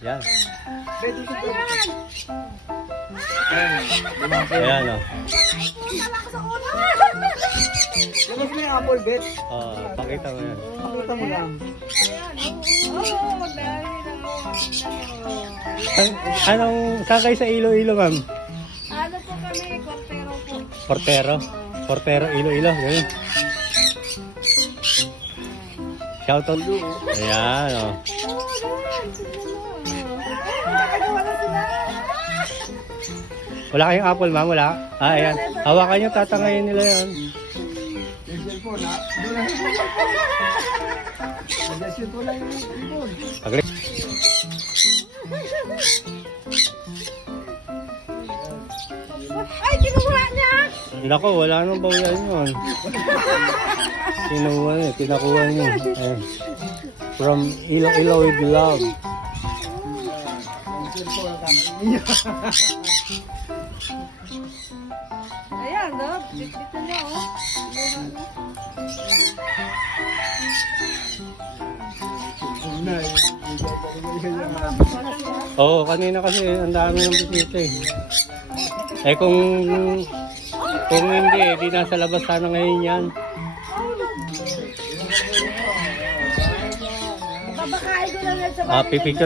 Yan. Pwede ko po. Ayan o. Labas mo yung apple, Bet. Pakita mo yan. Pakita mo lang. Saan kayo sa Iloilo, ma'am? Ano po kami, Cortero po. Portero? Portero, Iloilo. Ganun. Shoutout. Ayan o. Wala kayong apple, ma'am? Wala? Ayan. Hawakan nyo, tatangayin nila yan. Yung cellphone, ha? Doon lang. Adjustin ko lang yung cellphone. Agree. Ay, kinuha niya! Nako, wala nang bawian yun. Kinuha niya, kinakuha niya. Ayan. From Iloilo with love. Yung cellphone, kakainin niya. Ayan, no? Dito niya, oh. Cellphone na, eh. Oo, kanina kasi ang dami ng bisita eh. Eh kung hindi, di nasa labas sana ngayon yan. Babakain ko lang yan sa Pipicture